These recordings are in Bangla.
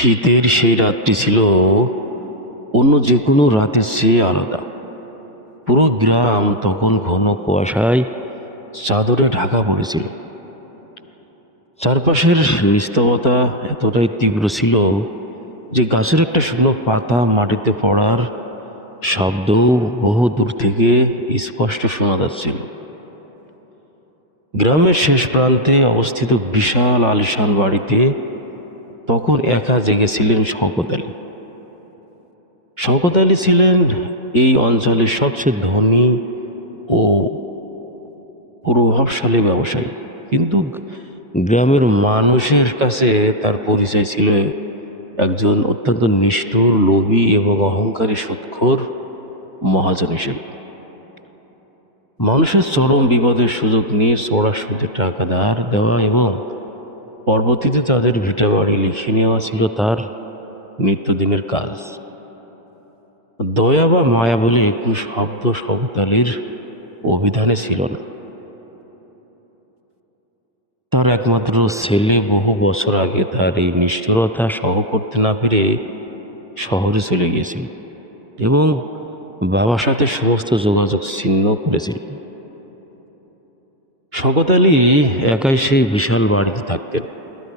শীতের সেই রাতটি ছিল অন্য যে কোনো রাতের চেয়ে আলাদা। পুরো গ্রাম তখন ঘন কুয়াশায় চাদরে ঢাকা পড়েছিল। চারপাশের নিস্তবতা এতটাই তীব্র ছিল যে গাছের একটা শুকনো পাতা মাটিতে পড়ার শব্দ বহু দূর থেকে স্পষ্ট শোনা যাচ্ছিল। গ্রামের শেষ প্রান্তে অবস্থিত বিশাল আলিশান বাড়িতে তখন একা জেগেছিলেন শওকত আলী। শওকত আলী ছিলেন এই অঞ্চলের সবচেয়ে ধনী ও প্রভাবশালী ব্যবসায়ী, কিন্তু গ্রামের মানুষের কাছে তার পরিচয় ছিল একজন অত্যন্ত নিষ্ঠুর, লোভী এবং অহংকারী সুদখোর মহাজন হিসেবে। মানুষের চরম বিপদের সুযোগ নিয়ে চড়া সুদে টাকা ধার দেওয়া এবং পরবর্তীতে তাদের ভিটা বাড়ি লিখে নেওয়া ছিল তার নিত্যদিনের কাজ। দয়া বা মায়া বলে একটু শব্দ শওকত আলীর অভিধানে ছিল না। তার একমাত্র ছেলে বহু বছর আগে তার এই নিষ্ঠুরতা সহ করতে না পেরে শহরে চলে গিয়েছিল এবং বাবার সাথে সমস্ত যোগাযোগ ছিন্ন করেছিল। শওকত আলী একাই সেই বিশাল বাড়িতে থাকতেন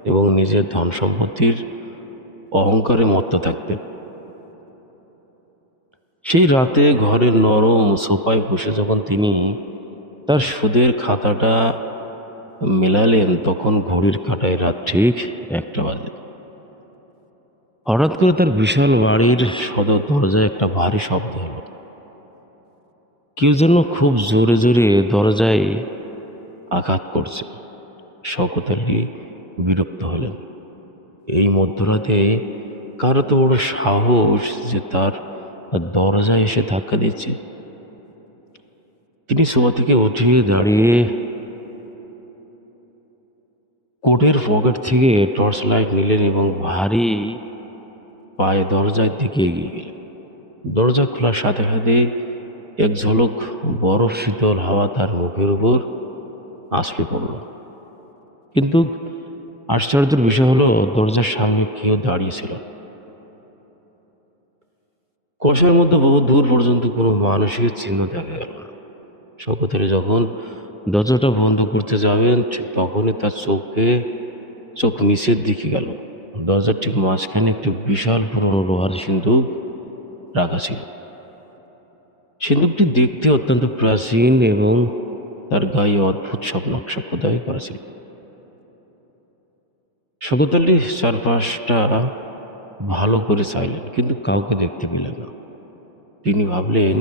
এবং নিজের ধন সম্পত্তির অহংকারে মত্ত থাকতেন। সেই রাতে ঘরের নরম সোফায় বসে যখন তিনি তার সুদের খাতাটা মেলালেন, তখন ঘড়ির কাঁটায় রাত ঠিক 1টা বাজে। হঠাৎ করে তার বিশাল বাড়ির সদর দরজায় একটা ভারী শব্দ হলো। কেউ যেন খুব জোরে জোরে দরজায় আঘাত করছে। শওকত আলী বিরক্ত হলেন। এই মধ্যরাতে কারো তো বড় সাহস যে তার দরজায় এসে ধাক্কা দিচ্ছে। তিনি সোফা থেকে উঠে দাঁড়িয়ে কোটের পকেট থেকে টর্চ লাইট নিলেন এবং ভারী পায়ে দরজার দিকে এগিয়ে গেলেন। দরজা খোলার সাথে সাথে এক ঝলক বরফ শীতল হাওয়া তার মুখের উপর আছড়ে পড়ল। কিন্তু আশ্চর্যের বিষয় হলো, দরজার সামনে কেউ দাঁড়িয়েছিল। কুয়াশার মধ্যে বহু দূর পর্যন্ত কোনো মানুষের চিহ্ন দেখা গেল না। শওকত আলী যখন দরজাটা বন্ধ করতে যাবেন, ঠিক তখনই তার চোখ নিচের দিকে গেল। দরজার ঠিক মাঝখানে একটি বিশাল পুরনো লোহার সিন্দুক রাখা ছিল। সিন্দুকটি দেখতে অত্যন্ত প্রাচীন এবং তার গায়ে অদ্ভুত সব নকশা খোদাই করা ছিল। শওকত আলী চারপাশটা ভালো করে চাইলেন, কিন্তু কাউকে দেখতে পেলেন না। তিনি ভাবলেন,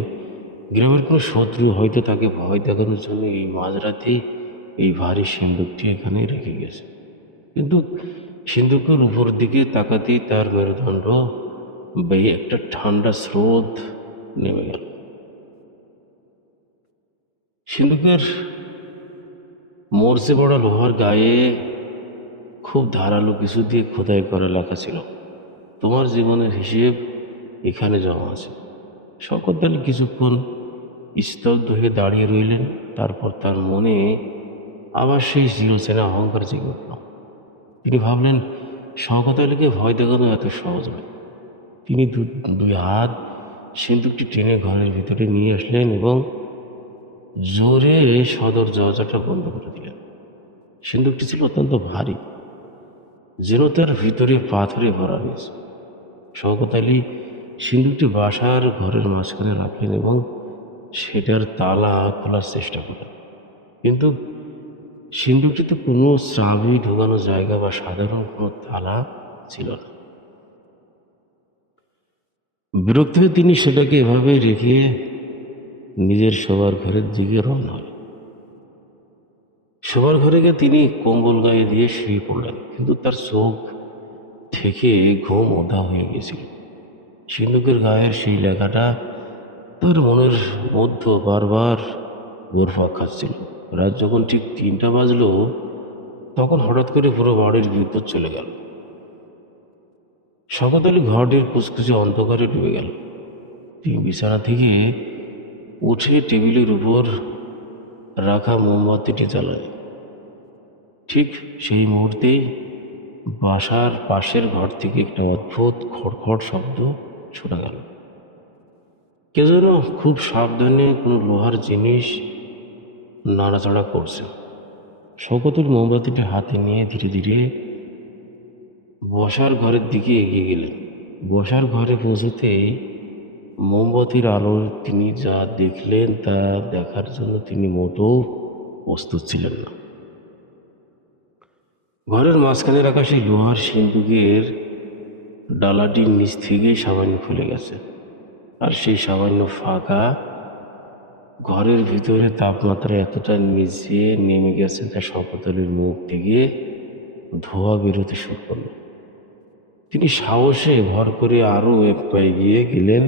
গ্রামের কোনো শত্রু হয়তো তাকে ভয় দেখানোর জন্য এই মাঝরাতে এই ভারী সিন্দুকটি এখানে রেখে গেছে। কিন্তু সিন্দুকের উপর দিকে তাকাতেই তার মেরুদণ্ড বেয়ে একটা ঠান্ডা স্রোত নেমে গেল। সিন্দুকের মরচে পড়া লোহার গায়ে খুব ধারালো কিছু দিয়ে খোদাই করা লেখা ছিল, তোমার জীবনের হিসেব এখানে জমা আছে। শওকত আলী কিছুক্ষণ স্তব্ধ হয়ে দাঁড়িয়ে রইলেন। তারপর তার মনে আবার সেই চিরচেনা অহংকার জেগে উঠল। তিনি ভাবলেন, শওকত আলীকে ভয় দেখানো এত সহজ নয়। তিনি দুই হাত সিন্দুকটি টেনে ঘরের ভিতরে নিয়ে আসলেন এবং জোরে সদর দরজাটা বন্ধ করে দিলেন। সিন্দুকটি ছিল অত্যন্ত ভারী, যেন তার ভিতরে পাথরে ভরা হয়েছে। শওকত আলী সিন্দুকটি বাসার ঘরের মাঝখানে রাখলেন এবং সেটার তালা খোলার চেষ্টা করলেন। কিন্তু সিন্দুকটিতে কোনো চাবি ঢোকানো জায়গা বা সাধারণ কোনো তালা ছিল না। বিরক্ত হয়ে তিনি সেটাকে এভাবে রেখে নিজের শোবার ঘরের দিকে রওনা হলেন। শোবার ঘরে গিয়ে তিনি কম্বল গায়ে দিয়ে শুয়ে পড়লেন, কিন্তু তার চোখ থেকে ঘুম ওধা হয়ে গেছিল। সিন্দুকের গায়ের সেই লেখাটা তার মনের মধ্যে বারবার ঘুরপাক খাচ্ছিল। রাত যখন ঠিক 3টা বাজলো, তখন হঠাৎ করে পুরো বাড়ির বিদ্যুৎ চলে গেল। শওকত আলী ঘরটির কুচকুচে অন্ধকারে ডুবে গেল। তিনি বিছানা থেকে উঠে টেবিলের উপর রাখা মোমবাতিটি জ্বালালেন। ঠিক সেই মুহূর্তেই বাসার পাশের ঘর থেকে একটা অদ্ভুত খড়খড় শব্দ শোনা গেল। কে যেন খুব সাবধানে কোনো লোহার জিনিস নাড়াচাড়া করছে। শওকতুল মোমবাতিটা হাতে নিয়ে ধীরে ধীরে বসার ঘরের দিকে এগিয়ে গেলেন। বসার ঘরে পৌঁছতেই মোমবাতির আলো তিনি যা দেখলেন তা দেখার জন্য তিনি মোটেও প্রস্তুত ছিলেন না। ঘরের মাঝখানে রাখা সেই লোহার সিন্দুকের ডালাটির নিচ থেকে সামান্য খুলে গেছে, আর সেই সামান্য ফাঁকা ঘরের ভিতরে তাপমাত্রা এতটা নিচে নেমে গেছে তা শওকতুলের মুখ থেকে ধোঁয়া বেরোতে শুরু করল। তিনি সাহসে ভর করে আরও এক পা এগিয়ে গেলেন।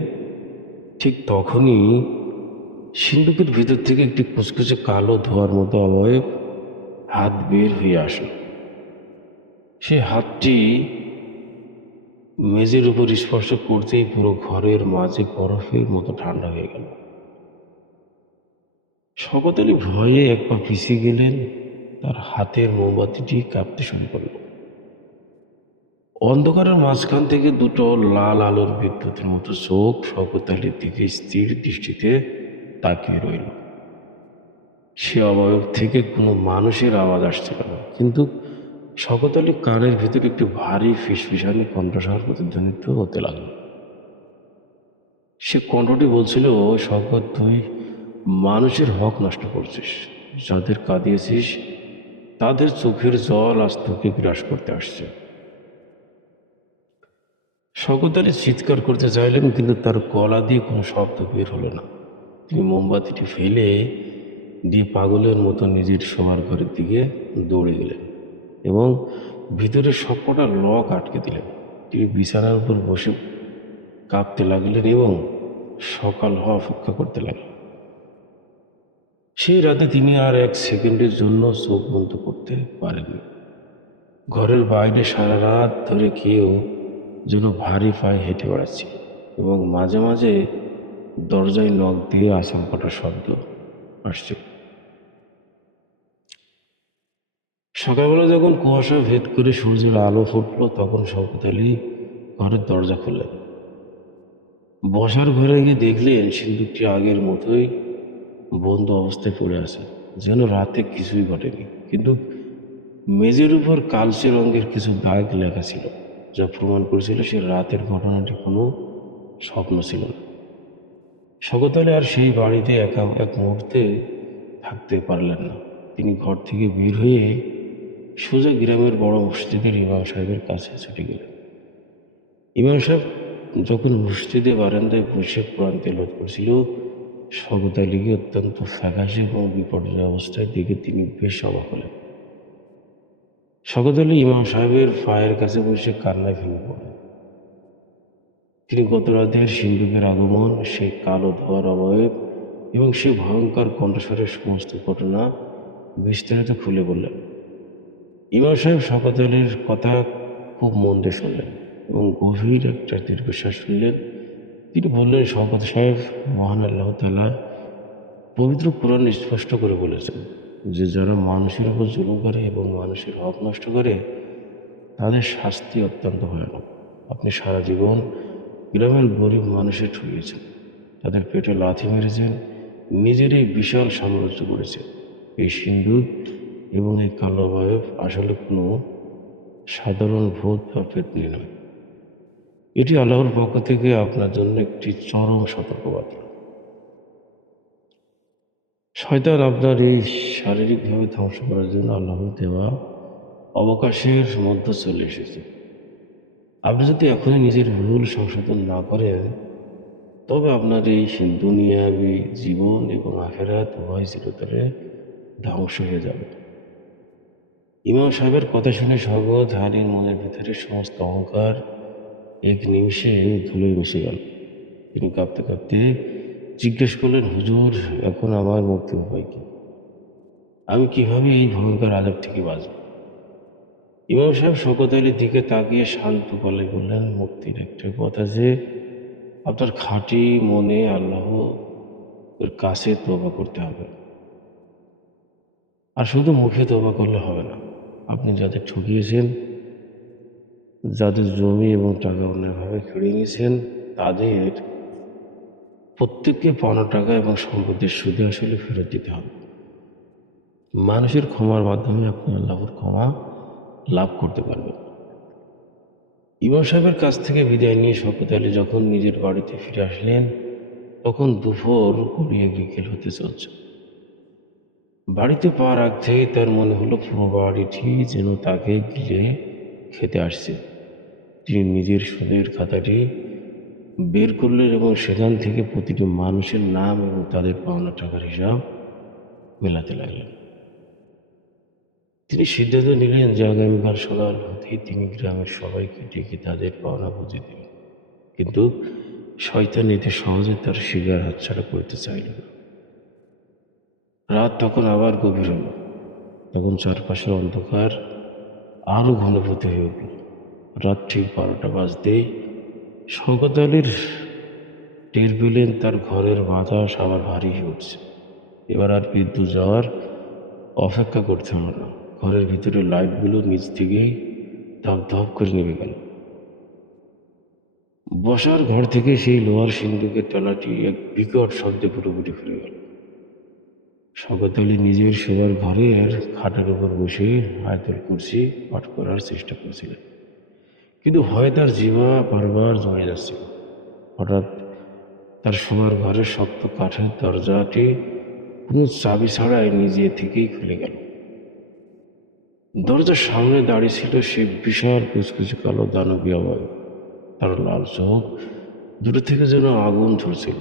ঠিক তখনই সিন্দুকের ভিতর থেকে একটি কুচকুচে কালো ধোঁয়ার মতো অবয়ব হাত বের হয়ে আসলো। সে হাতটি মেঝের উপর স্পর্শ করতেই পুরো ঘরের মাঝে বরফের মতো ঠান্ডা হয়ে গেল। শওকত আলী ভয়ে এক পা পিছিয়ে গেলেন। তার হাতের মোমবাতিটি কাঁপতে শুরু করল। অন্ধকারের মাঝখান থেকে দুটো লাল আলোর বিদ্যুতের মতো চোখ শওকত আলীর দিকে স্থির দৃষ্টিতে তাকিয়ে রইল। সে অবয়ব থেকে কোনো মানুষের আওয়াজ আসছিল না, কিন্তু শওকত আলীর কানের ভিতরে একটু ভারী ফিসফিসানি কণ্ঠস্বর প্রতিধ্বনিত হতে লাগলো। সে কণ্ঠটি বলছিল, শওকত, তুই মানুষের হক নষ্ট করছিস। যাদের কাঁদিয়েছিস তাদের চোখের জল আজ তোকে গ্রাস করতে আসছে। শওকত আলী চিৎকার করতে চাইলেন, কিন্তু তার গলা দিয়ে কোনো শব্দ বের হলো না। তিনি মোমবাতিটি ফেলে দিয়ে পাগলের মতো নিজের শোয়ার ঘরের দিকে দৌড়ে গেলেন এবং ভিতরে সবকটা লক আটকে দিলেন। তিনি বিছানার উপর বসে কাঁপতে লাগলেন এবং সকাল হওয়া অপেক্ষা করতে লাগলেন। সেই রাতে তিনি আর এক সেকেন্ডের জন্য চোখ বন্ধ করতে পারেননি। ঘরের বাইরে সারা রাত ধরে কেউ যেন ভারী পায়ে হেঁটে বেড়াচ্ছে এবং মাঝে মাঝে দরজায় নখ দিয়ে আচমকাটা শব্দ আসছে। সকালবেলা যখন কুয়াশা ভেদ করে সূর্যের আলো ফুটলো, তখন শওকত আলী ঘরের দরজা খুললেন। বসার ঘরে গিয়ে দেখলেন সিন্দুকটি আগের মতোই বন্ধ অবস্থায় পড়ে আছে, যেন রাতে কিছুই ঘটেনি। কিন্তু মেঝের উপর কালচে রঙের কিছু দাগ লেখা ছিল, যা প্রমাণ করেছিল সে রাতের ঘটনাটি কোনো স্বপ্ন ছিল না। শওকত আলী আর সেই বাড়িতে এক মুহূর্তে থাকতে পারলেন না। তিনি ঘর থেকে বের হয়ে সোজা গ্রামের বড় মসজিদের ইমাম সাহেবের কাছে ছুটে গেলেন। ইমাম সাহেব যখন মসজিদে বারান্দায় বসে কোরআন তেলাওয়াত করছিল, শওকত আলীকে অত্যন্ত ফ্যাকাশে এবং বিপর্যয় অবস্থায় দেখে তিনি বেশ অবাক হলেন। শওকত আলী ইমাম সাহেবের পায়ের কাছে বসে কান্নায় ভেঙে পড়লেন। তিনি গত রাতের সিন্দুকের আগমন, সেই কালো ধোয়ার অবয়ব এবং সেই ভয়ঙ্কর কণ্ঠস্বরের সমস্ত ঘটনা বিস্তারিত খুলে বললেন। ইমাম সাহেব শওকত আলীর কথা খুব মন দিয়ে শুনলেন এবং গভীর একটা দীর্ঘশ্বাস ফেললেন। তিনি বললেন, শওকত সাহেব, মহান আল্লাহ তাআলা পবিত্র কোরআন স্পষ্ট করে বলেছেন যে যারা মানুষের উপর জুলুম করে এবং মানুষের হক নষ্ট করে তাদের শাস্তি অত্যন্ত ভয়ানক। আপনি সারা জীবন গ্রামের গরিব মানুষের ঠুকিয়েছেন, তাদের পেটে লাথি মেরেছেন, নিজের এই বিশাল সাম্রাজ্য করেছেন। এই সিন্দুক এবং এই কালো অবয়ব আসলে কোনো সাধারণ ভূত বা পেতনি নয়। এটি আল্লাহর পক্ষ থেকে আপনার জন্য একটি চরম সতর্কবার্তা। শয়তান আপনার এই শারীরিকভাবে ধ্বংস করার জন্য আল্লাহর দেওয়া অবকাশের মধ্যে চলে এসেছে। আপনি যদি এখনই নিজের ভুল সংশোধন না করেন, তবে আপনার এই দুনিয়াবী জীবন এবং আখেরাত উভয় চিরতরে ধ্বংস হয়ে যাবে। ইমাম সাহেবের কথা শুনে শওকত আলীর মনের ভিতরে সমস্ত অহংকার এক নিমিষে ধুলোয় মিশে গেল। তিনি কাঁপতে কাঁপতে জিজ্ঞেস করলেন, হুজুর, এখন আমার মুক্তির উপায় কি? আমি কিভাবে এই ভয়ঙ্কর আযাব থেকে বাঁচব? ইমাম সাহেব শওকত আলীর দিকে তাকিয়ে শান্ত গলায় বললেন, মুক্তির একটা পথ আছে। আপনার খাঁটি মনে আল্লাহর কাছে তওবা করতে হবে। আর শুধু মুখে তওবা করলে হবে না। আপনি যাদের ঠকিয়েছেন যাদের জমি এবং টাকা অন্যায়ভাবে কেড়ে নিয়েছেন তাদের প্রত্যেককে পাওনা টাকা এবং সম্পত্তির সুদে আসলে ফেরত দিতে হবে। মানুষের ক্ষমার মাধ্যমে আপনি আল্লাহর ক্ষমা লাভ করতে পারবেন। ইমাম সাহেবের কাছ থেকে বিদায় নিয়ে শওকত আলী যখন নিজের বাড়িতে ফিরে আসলেন তখন দুপুর গড়িয়ে বিকেল হতে চলছে। বাড়িতে পাওয়ার আগ থেকেই তার মনে হলো পুরো বাড়িটি যেন তাকে গিলে খেতে আসছে। তিনি নিজের সুদের খাতাটি বের করলেন এবং সেখান থেকে প্রতিটি মানুষের নাম এবং তাদের পাওনা টাকার হিসাব মেলাতে লাগলেন। তিনি সিদ্ধান্ত নিলেন যে আগামীকাল সকাল হতেই তিনি গ্রামের সবাইকে ডেকে তাদের পাওনা বুঝিয়ে দেবেন। কিন্তু শয়তান এতে সহজে তার শিকার হাতছাড়া করতে চাইল না। রাত তখন আবার গভীর হল। তখন চারপাশের অন্ধকার আরো ঘনীভূত হয়ে উঠল। রাত ঠিক 12টা বাজতেই শওকত আলীর টের পেলেন তার ঘরের বাতাস আবার ভারী হয়ে উঠছে। এবার আর বিদ্যুৎ যাওয়ার অপেক্ষা করতে হবে না। ঘরের ভিতরে লাইটগুলো নিচ থেকেই ধপ ধপ করে নেমে গেল। বসার ঘর থেকে সেই লোহার সিন্দুকের তলাটি এক বিকট শব্দে পুরোপুরি খুলে গেল। শওকত আলী নিজের শোবার ঘরের খাটের উপর বসে আয়াতুল কুরসি পাঠ করার চেষ্টা করছিলেন, কিন্তু ভয়ে তার জিহ্বা বারবার জমে যাচ্ছিল। হঠাৎ তার শোবার ঘরের শক্ত কাঠের দরজাটি কোনো চাবি ছাড়াই নিজে থেকেই খুলে গেল। দরজার সামনে দাঁড়িয়ে ছিল সেই বিশাল কুচকুচে কালো দানবীয় অবয়ব। তার লাল চোখ দূরে থেকে যেন আগুন ধরছিল।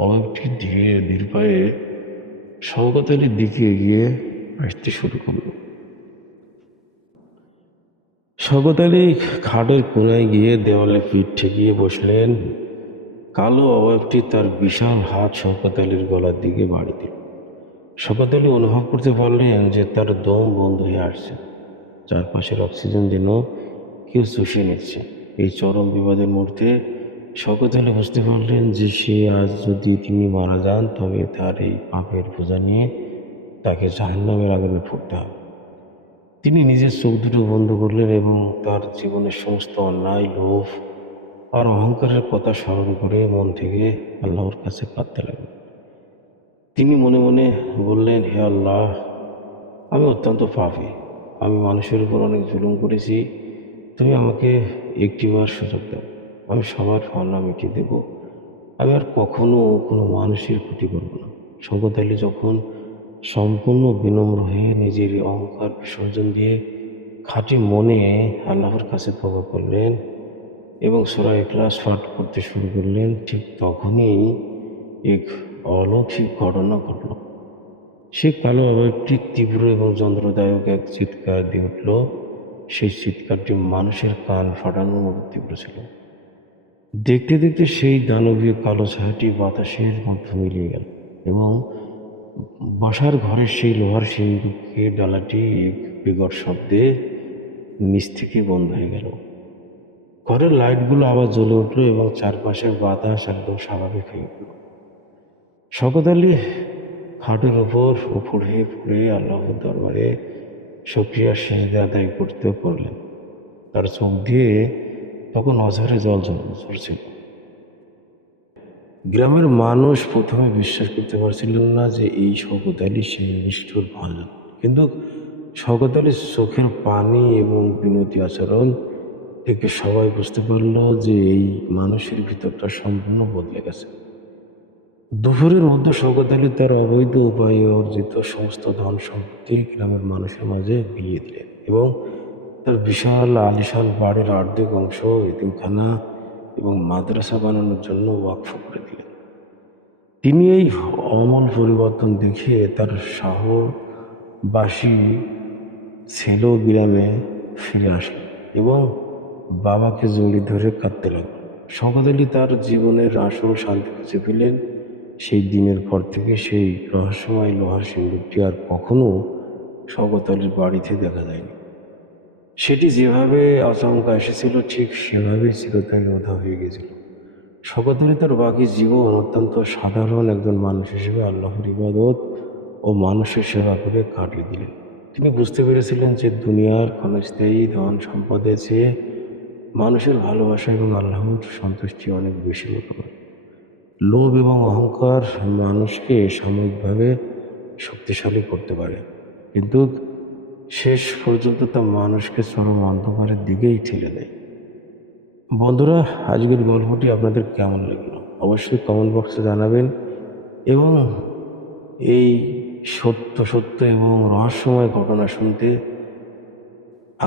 অবয়বটি ধীরে ধীরে পায়ে শওকত আলীর দিকে এগিয়ে আসতে শুরু করল। শওকত আলী খাটের কোনায় গিয়ে দেওয়ালে পিঠ ঠেকিয়ে বসলেন। কালো অবয়বটি তার বিশাল হাত শওকত আলীর গলার দিকে বাড়ি দিল। শওকত আলী অনুভব করতে পারলেন যে তার দম বন্ধ হয়ে আসছে। চারপাশের অক্সিজেন যেন কেউ চুষে নিচ্ছে। এই চরম বিবাদের মুহূর্তে শওকত আলী বুঝতে পারলেন যে সে আজ যদি তিনি মারা যান তবে তার এই পাপের বোঝা নিয়ে তাকে জাহান্নামের আগুনে পড়তে হবে। তিনি নিজের চোখ দুটো বন্ধ করলেন এবং তার জীবনের সমস্ত অন্যায়, লোভ আর অহংকারের কথা স্মরণ করে মন থেকে আল্লাহর কাছে কাঁদতে লাগলেন। তিনি মনে মনে বললেন, হে আল্লাহ, আমি অত্যন্ত পাপী। আমি মানুষের উপর অনেক জুলুম করেছি। তুমি আমাকে একটিবার সুযোগ দাও। আমি সবার পাওনা মিটিয়ে দেব। আমি আর কখনো কোনো মানুষের ক্ষতি করব না। শওকত আলী যখন সম্পূর্ণ বিনম্র হয়ে নিজের অহংকার বিসর্জন দিয়ে খাঁটি মনে আল্লাহর কাছে তওবা করলেন এবং সূরা ইখলাস পাঠ করতে শুরু করলেন, ঠিক তখনই এক অলৌকিক ঘটনা ঘটল। সে কালো অবয়বটি তীব্র এবং যন্ত্রদায়ক এক চিৎকার দিয়ে উঠল। সেই চিৎকারটি মানুষের কান ফাটানোর মতো তীব্র ছিল। দেখতে দেখতে সেই দানবীয় কালো ছায়াটি বাতাসের মধ্যে মিলিয়ে গেল এবং বসার ঘরের সেই লোহার সিন্দুকের ডালাটি এক বিকট শব্দে নিচ থেকে বন্ধ হয়ে গেল। ঘরের লাইটগুলো আবার জ্বলে উঠল এবং চারপাশের বাতাস একদম স্বাভাবিক হয়ে উঠল। শওকত আলী খাটের উপর হয়ে পড়ে আল্লাহর দরবারে শুকরিয়া সিজদা আদায় করতে করলেন। তার চোখ দিয়ে তখন অঝরে জল ঝরছিল। গ্রামের মানুষ প্রথমে বিশ্বাস করতে পারছিলেন না যে এই শওকত আলী সেই নিষ্ঠুর ভাজন, কিন্তু শওকত আলীর চোখের পানি এবং বিনতি আচরণ দেখে সবাই বুঝতে পারল যে এই মানুষের ভিতরটা সম্পূর্ণ বদলে গেছে। দুপুরের মধ্যে শওকত আলী তার অবৈধ উপায়ে অর্জিত সমস্ত ধন সম্পত্তি গ্রামের মানুষের মাঝে বিলিয়ে দিলেন এবং তার বিশাল আলিশান বাড়ির অর্ধেক অংশ এতিমখানা এবং মাদ্রাসা বানানোর জন্য ওয়াকফ করে দিলেন। তিনি এই অমল পরিবর্তন দেখিয়ে তার শহরবাসী ছেলেও গ্রামে ফিরে আসলেন এবং বাবাকে জড়িয়ে ধরে কাঁদতে লাগল। শওকত আলী তার জীবনের আসল শান্তি খুঁজে পেলেন। সেই দিনের পর থেকে সেই রহস্যময় লোহার সিন্দুকটি আর কখনো শওকত আলীর বাড়িতে দেখা যায়নি। সেটি যেভাবে আচমকা এসেছিল ঠিক সেভাবেই চিরতরে উধাও হয়ে গেছিল। শওকত আলী তার বাকি জীবন অত্যন্ত সাধারণ একজন মানুষ হিসেবে আল্লাহর ইবাদত ও মানুষের সেবা করে কাটিয়ে দিলেন। তিনি বুঝতে পেরেছিলেন যে দুনিয়ার ক্ষণস্থায়ী ধন সম্পদের চেয়ে মানুষের ভালোবাসা এবং আল্লাহর সন্তুষ্টি অনেক বেশি মূল্যবান। লোভ এবং অহংকার মানুষকে সাময়িকভাবে শক্তিশালী করতে পারে, কিন্তু শেষ পর্যন্ত তা মানুষকে চরম অন্ধকারের দিকেই ঠেলে দেয়। বন্ধুরা, আজকের গল্পটি আপনাদের কেমন লাগলো অবশ্যই কমেন্ট বক্সে জানাবেন, এবং এই সত্য সত্য এবং রহস্যময় ঘটনা শুনতে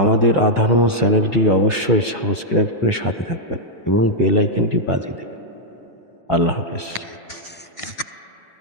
আমাদের আধারম চ্যানেলটি অবশ্যই সাবস্ক্রাইব করে সাথে থাকবেন এবং বেল আইকনটি বাজিয়ে দেবেন। আল্লাহ হাফেজ।